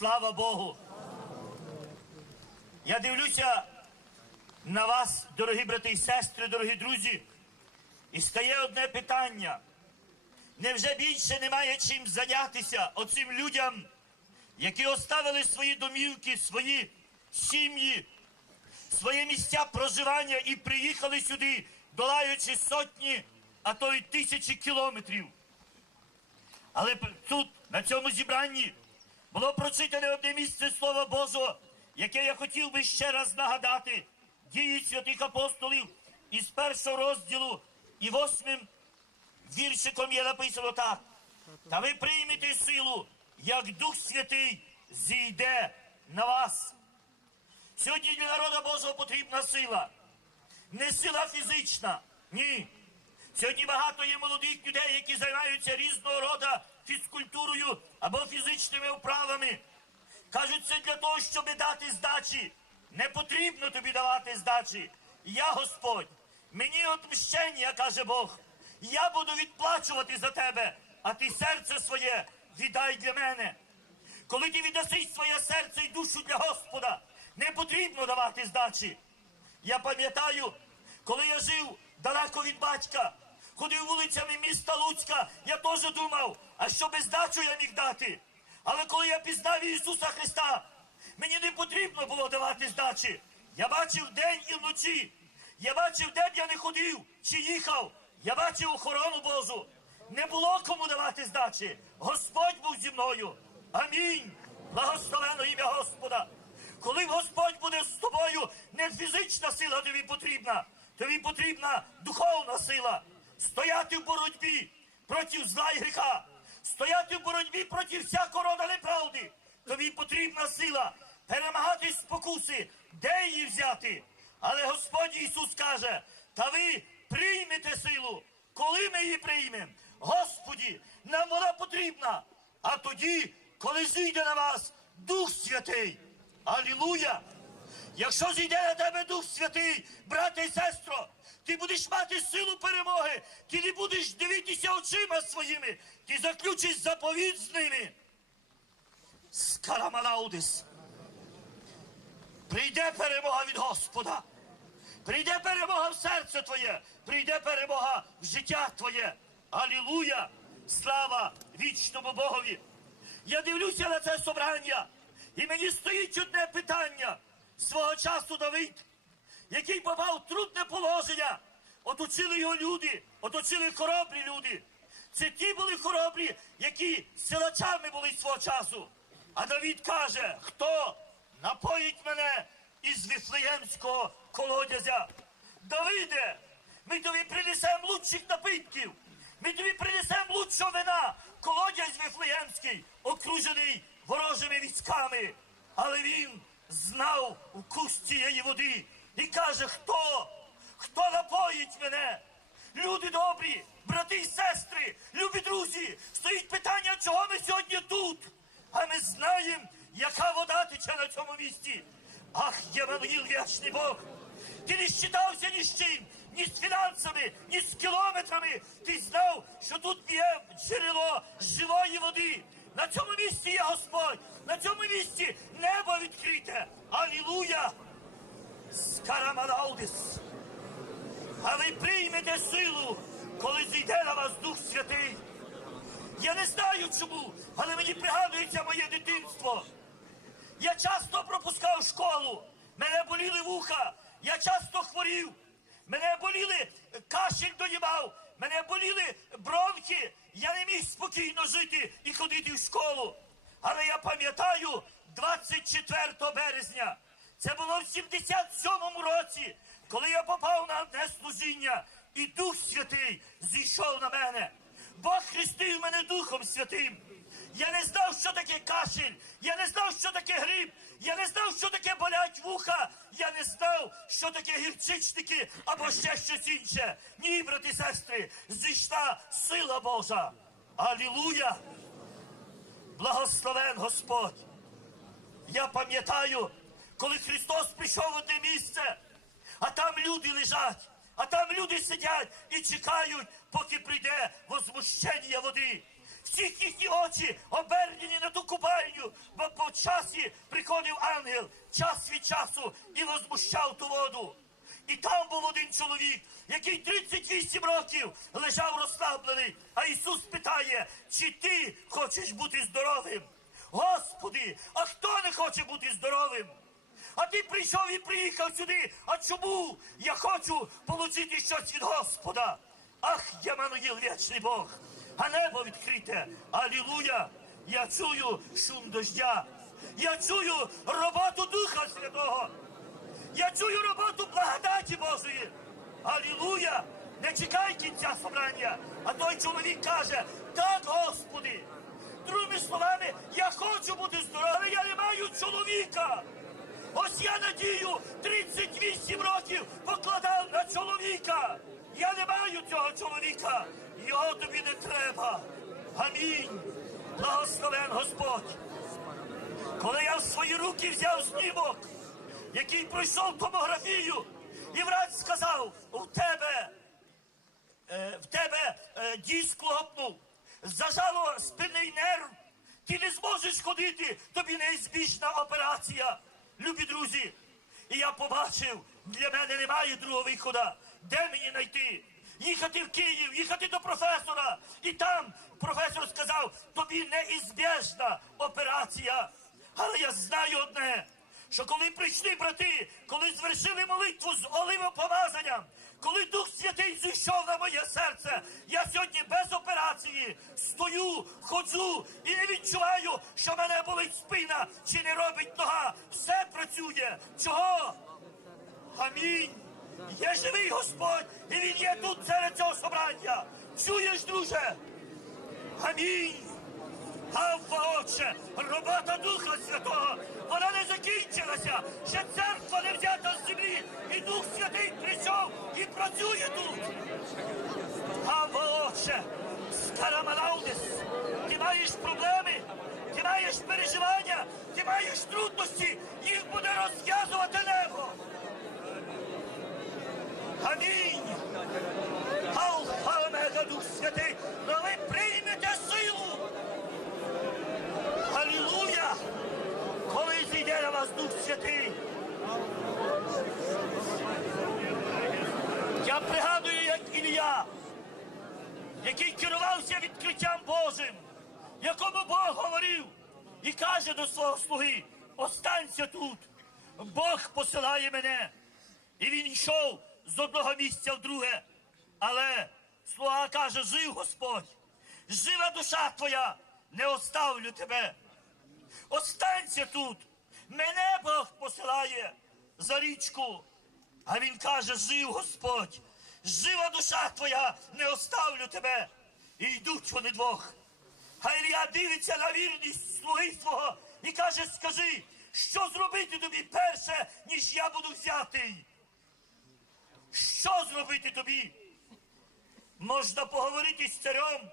Слава Богу! Я дивлюся на вас, дорогі брати і сестри, дорогі друзі, і стає одне питання. Невже більше немає чим зайнятися оцим людям, які оставили свої домівки, свої сім'ї, своє місця проживання і приїхали сюди, долаючи сотні, а то й тисячі кілометрів. Але тут, на цьому зібранні, було прочитане одне місце Слова Божого, яке я хотів би ще раз нагадати. Дії святих апостолів із першого розділу і восьмим віршиком є написано так. Та ви приймете силу, як Дух Святий зійде на вас. Сьогодні для народу Божого потрібна сила. Не сила фізична, ні. Сьогодні багато є молодих людей, які займаються різного роду фізкультурою або фізичними вправами. Кажуть, це для того, щоб дати здачі. Не потрібно тобі давати здачі. Я Господь. Мені отмщення, каже Бог. Я буду відплачувати за тебе, а ти серце своє віддай для мене. Коли ти віддаси своє серце і душу для Господа, не потрібно давати здачі. Я пам'ятаю, коли я жив далеко від батька, ходив вулицями міста Луцька, я теж думав, а що без здачу я міг дати. Але коли я пізнав Ісуса Христа, мені не потрібно було давати здачі. Я бачив день і вночі. Я бачив, де б я не ходив чи їхав. Я бачив охорону Божу. Не було кому давати здачі. Господь був зі мною. Амінь. Благословено ім'я Господа. Коли Господь буде з тобою, не фізична сила тобі потрібна, тобі потрібна духовна сила. Стояти в боротьбі проти зла і гріха, стояти в боротьбі проти всякого роду неправди. Тобі потрібна сила перемагати спокуси, де її взяти. Але Господь Ісус каже: та ви приймете силу. Коли ми її приймемо? Господі, нам вона потрібна. А тоді, коли зійде на вас Дух Святий. Алілуя! Якщо зійде на тебе Дух Святий, брате і сестро, ти будеш мати силу перемоги, ти не будеш дивитися очима своїми, ти заключиш заповідь з ними. Скараманаудис. Прийде перемога від Господа. Прийде перемога в серце твоє, прийде перемога в життя твоє. Алілуя! Слава вічному Богові! Я дивлюся на це собрання, і мені стоїть одне питання свого часу Давид, який попав в трудне положення. Оточили його люди, оточили хоробрі люди. Це ті були хоробрі, які силачами були свого часу. А Давид каже, хто напоїть мене із Вифлеємського колодязя? Давиде, ми тобі принесемо лучших напитків. Ми тобі принесемо лучшого вина. Колодязь Вифлеємський, окружений ворожими військами. Але він знав вкус цієї води і каже, хто? Хто напоїть мене? Люди добрі, брати і сестри, любі друзі, стоїть питання, чого ми сьогодні тут. А ми знаємо, яка вода тече на цьому місці. Ах, Євангел, вічний Бог! Ти не щитався ні з чим, ні з фінансами, ні з кілометрами. Ти знав, що тут є джерело живої води. На цьому місці є Господь, цьому місці небо відкрите. Алілуя! Скараманаудис! А ви приймете силу, коли зійде на вас Дух Святий. Я не знаю чому, але мені пригадується моє дитинство. Я часто пропускав школу, мене боліли вуха, я часто хворів, мене боліли, кашель доїмав, мене боліли бронхи, я не міг спокійно жити і ходити в школу. Але я пам'ятаю 24 березня, це було в 77-му році, коли я попав на одне служіння, і Дух Святий зійшов на мене. Бог хрестив мене Духом Святим. Я не знав, що таке кашель, я не знав, що таке гриб, я не знав, що таке болять вуха, я не знав, що таке гірчичники або ще щось інше. Ні, брати сестри, зійшла сила Божа. Алілуя! Благословен Господь! Я пам'ятаю, коли Христос прийшов в одне місце, а там люди лежать, а там люди сидять і чекають, поки прийде возмущення води. всіх їхні очі обернені на ту купальню, бо по часі приходив ангел, час від часу, і возмущав ту воду. І там був один чоловік, який 38 років лежав розслаблений. А Ісус питає, чи ти хочеш бути здоровим? Господи, а хто не хоче бути здоровим? А ти прийшов і приїхав сюди. А чому? Я хочу отримати щось від Господа. Ах, Ямануїл, вічний Бог, а небо відкрите. Алілуя! Я чую шум дождя. Я чую роботу Духа Святого. Я чую роботу благодаті Божої. Алілуя! Не чекай кінця собрання. А той чоловік каже, так, Господи. Другими словами, я хочу бути здоровим, я не маю чоловіка. Ось я надію 38 років покладав на чоловіка. Я не маю цього чоловіка. Його тобі не треба. Амінь. Благословен Господь. Коли я в свої руки взяв знімок, який пройшов томографію, і врач сказав, у тебе, е, в тебе е, диск лопнув, зажало спинний нерв, ти не зможеш ходити, тобі неізбіжна операція. Любі друзі, і я побачив, для мене немає другого виходу. Де мені знайти? Їхати в Київ, їхати до професора. І там професор сказав, тобі неізбіжна операція. Але я знаю одне, що коли прийшли брати, коли звершили молитву з оливопомазанням, коли Дух Святий зійшов на моє серце, я сьогодні без операції стою, ходжу і не відчуваю, що мене болить спина чи не робить нога. Все працює. Чого? Амінь. Є живий Господь, і Він є тут серед цього собрання. Чуєш, друже? Амінь. Гавва, Отче, робота Духа Святого, вона не закінчилася. Ще церква не взята з землі, і Дух Святий прийшов і працює тут. Гавва, Отче, скараманаудис, ти маєш проблеми, ти маєш переживання, ти маєш трудності, їх буде розв'язувати небо. Амінь. Алфа Омега Дух Святий, Дух Святий. Я пригадую, як Ілля, який керувався відкриттям Божим, якому Бог говорив і каже до свого слуги: останься тут, Бог посилає мене. І він йшов з одного місця в друге. Але слуга каже: жив Господь, жива душа твоя, не оставлю тебе. Останься тут. Мене Бог посилає за річку. А він каже: жив Господь, жива душа твоя, не оставлю тебе. І йдуть вони двох. А Ілля дивиться на вірність слуги свого і каже: скажи, що зробити тобі перше, ніж я буду взятий? Що зробити тобі? Можна поговорити з царем,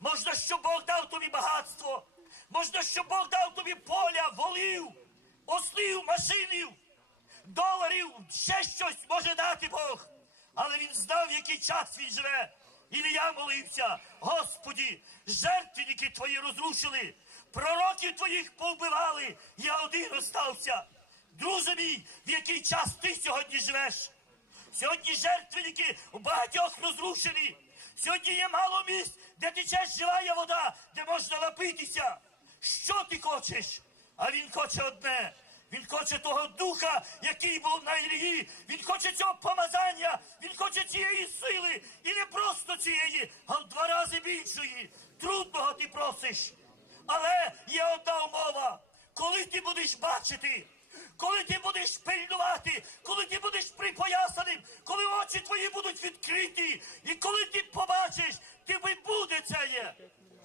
можна, щоб Бог дав тобі багатство, можна, щоб Бог дав тобі поля, волів, ослів, машинів, доларів, ще щось може дати Бог. Але він знав, який час він живе. Ілія молився, Господі, жертвенники твої розрушили, пророків твоїх повбивали, я один остався. Друже мій, в який час ти сьогодні живеш? Сьогодні жертвенники у багатьох розрушені. Сьогодні є мало місць, де тече живая вода, де можна напитися. Що ти хочеш? А він хоче одне. Він хоче того духа, який був на Ілії. Він хоче цього помазання, він хоче цієї сили. І не просто цієї, а в два рази більшої. Трудного ти просиш. Але є одна умова. Коли ти будеш бачити, коли ти будеш пильнувати, коли ти будеш припоясаним, коли очі твої будуть відкриті, і коли ти побачиш, тобі буде це є.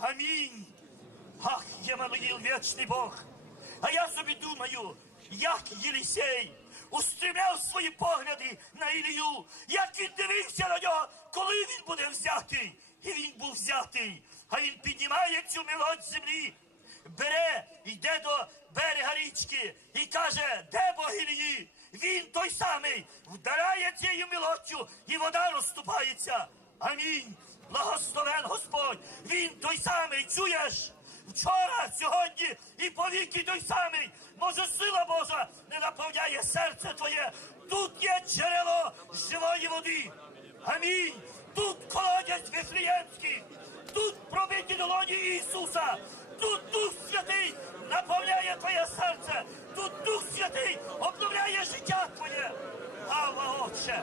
Амінь. Ах, Ємануїл, вічний Бог. А я собі думаю, як Єлісей устремляв свої погляди на Ілію, як він дивився на нього, коли він буде взятий. І він був взятий. А він піднімає цю мелодь землі, бере, йде до берега річки і каже, де Бог Ілії? Він той самий вдаряє цією мелоддю, і вода розступається. Амінь. благословен Господь. Він той самий, чуєш? Вчора, сьогодні і повіки той самий. Може, сила Божа не наповняє серце твоє. Тут є джерело живої води. Амінь. Тут колодязь Вифліємський. Тут пробиті долоні Ісуса. Тут Дух Святий наповняє твоє серце. Тут Дух Святий обновляє життя твоє. Алла Отче,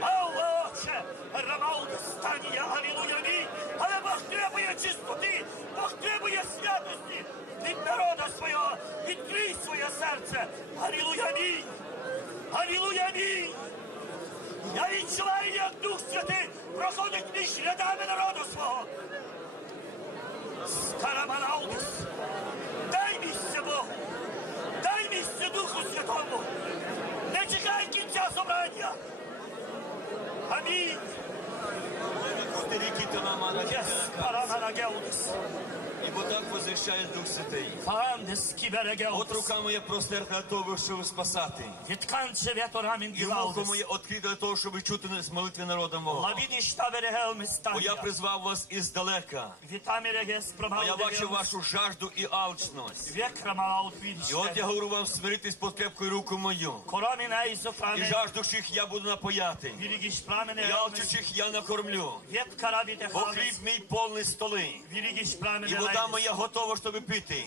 Алла Отче, Рамаут станія, Алілуя, амінь. Бог требує чистоти, Бог требує святості від народа свого. Відкрий своє серце. Алілуя, амінь. Алілуя, амінь. Я відчуваю, як Дух Святий проходить між рядами народу свого. Скараманаудис. Дай місце Богу. Дай місце Духу Святому. Не чекай кінця собрання. Амінь. Рікіто нам Єс, параманагеудис. І бо так возвещає Дух Святий. От рука моя простерта для того, щоб спасати. І вухо моє відкрите для того, щоб чути з молитви народа мого. Бо я призвав вас іздалека. Бо я бачив вашу жажду і алчність. І от я говорю вам, смиритись під крепкою руку мою. І жаждущих я буду напояти. І алчучих я накормлю. Бо хліб мій повний столи. І прамене. Вода моя готова, щоб пити.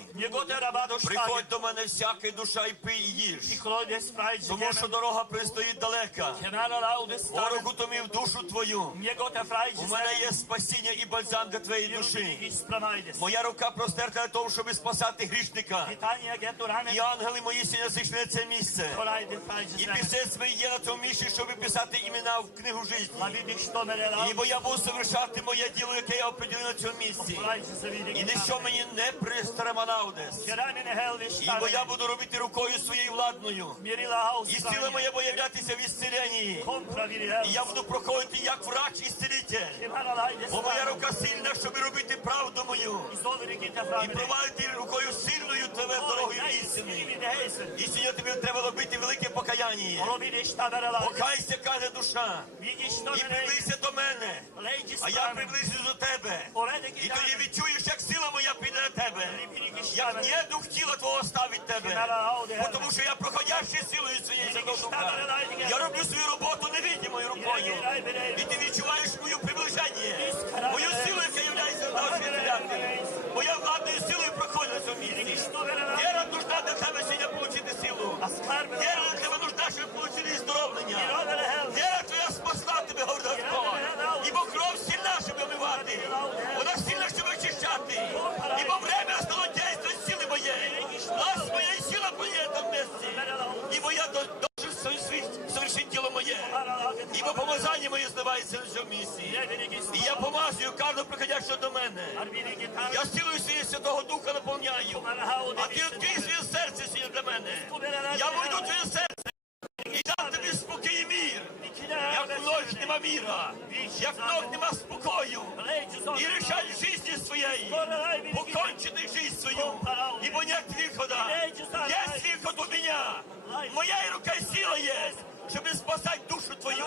Приходь до мене всяка душа і пий і їж. Тому що дорога пристоїть далека. Лаудес стане. Душу твою. У мене є спасіння і бальзам для твоєї душі. Моя рука простерта для того, щоб спасати грішника. І ангели мої сьогодні зайшли на це місце. І пісець мій є на цьому місці, щоб писати імена в книгу. Лавідиш І бо я буду совершати моє діло, яке я определив на цьому місці. І вірігіш. Ніщо мені не гелвіш Ібо я буду робити рукою своєю владною. І сила моя буде являтися в ісцеленні. І я буду проходити як врач і зцілитель. Бо моя рука сильна, щоб робити правду мою. І провадити рукою сильною тебе дорогою істини. І сьогодні тобі треба робити велике лаудес. Покайся, каже душа. І приблизься до мене. А я приблизлюсь до тебе. І тоді відчуєш, як сила моя піде на тебе. Як не дух тіла твого ставить тебе. Тому що я проходящий силою своєї Духа. Я роблю свою роботу невидимою рукою. І ти відчуваєш мою приближення. Мою силу, яка являється на освітлянки. Моя владною силою проходить цьому місці. Віра нужна для тебе сьогодні для тебе нужна, щоб отримати здоровлення. Віра твоя спасла тебе, говорить Господь. Ібо кров сильна, щоб омивати. Вона сильна, щоб очищати. Ібо время стало дійсно сили моєї. Власть моя і сила моя тому місці. Ібо я до- должен совершити діло моє. Ібо помазання моє зливається на цьому місці. І я помазую кожного приходящого до мене. Я силою своєї Святого Духа наповняю. А ти відкрий сьогодні для мене. Я войду твоє серце. І дам тобі спокій і мір. Як ночь нема міра, як ног нема спокою. І рішай житті своєї, покончити життя свою, ібо нет вихода. Есть виход у меня. Моя рука сила есть, чтобы спасать душу твою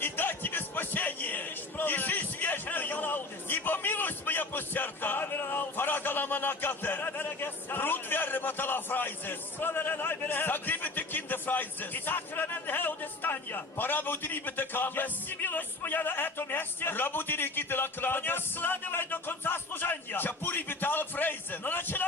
и дать тебе спасение и жизнь вечную. Ибо милость моя простерта. Фарадала манакате. Труд веры матала фрайзес. Закріпити кінде фрайзес. І так рамен геуде стання. Пора бы удрібити камес. Если милость моя на этом месте, Работи реките то не лакрадес. откладывай до конца служения. Чапури битал фрейзен. Но начинай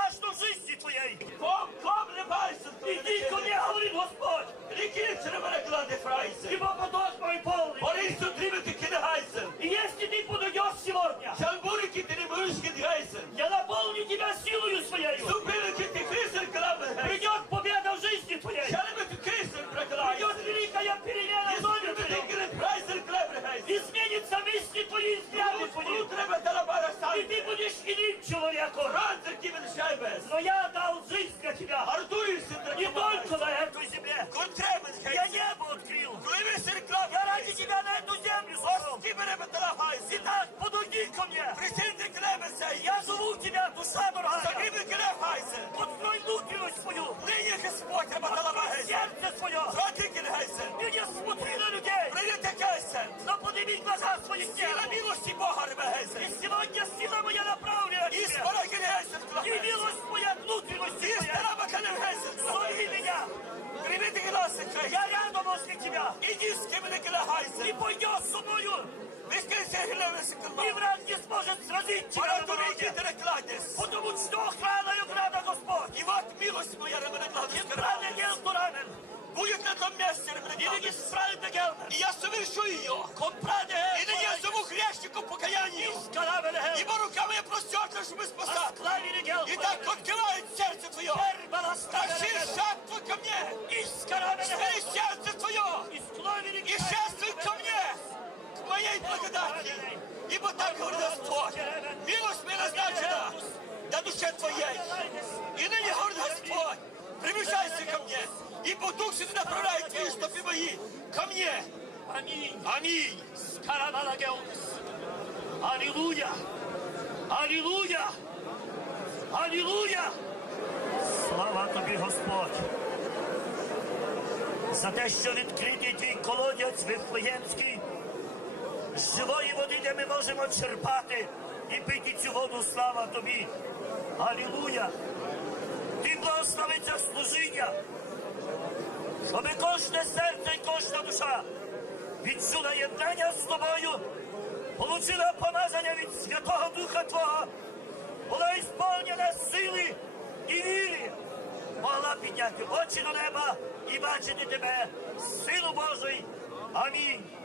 наполню силою. Зубилики ти крисен клемергейзен. Придет победа в жизни твоей. Шалимити крисен Придет преклайзен. великая перемена в доме твоем. Изменится мысли твои, взгляды твои. Душа дорогая. Загиби клем Хейс. Открой свою. Нині Господь Открой Хейс. сердце свое. Зроди Хейс. Смотри на людей. Хейс. Но подними глаза свои к Сила милості Бога рве Хейс. И сегодня сила моя направлена І спора Хейс. И милость моя внутренности І моя. стара Макалем Хейс. Зови меня. Приймите гласи Я рядом возле тебя. Іди з ким не кида Ты Хейс. пойдешь со мною. Вискайся И клема. враг не сможет сразить тебя на дороге. Потому что охраною града Господь. І от милость моя на мене И кладе. правда дел. Будет на том месте, на мене И не справит гелмен. І я совершу її. Компраде І не я зову. Скалабеле гелмен. Ибо руками я простерта, чтобы спасать. И так открывает сердце твое. Тащи шаг твой ко мне. И Смери сердце твое. Святый направляет твои стопы мои ко мне. Аминь. Аминь. Аллилуйя. Аллилуйя. Аллилуйя. Слава тобі, Господь. За те, що відкритий твій колодязь Вифлеємський, з живої води, де ми можемо черпати і пити цю воду, слава тобі. Аллилуйя. Ти благослови це служіння, щоб кожне серце і кожна душа відчула єднання з тобою, получила помазання від Святого Духа Твого, була ісповнена сили і віри, могла підняти очі до неба і бачити тебе, Сину Божий. Амінь.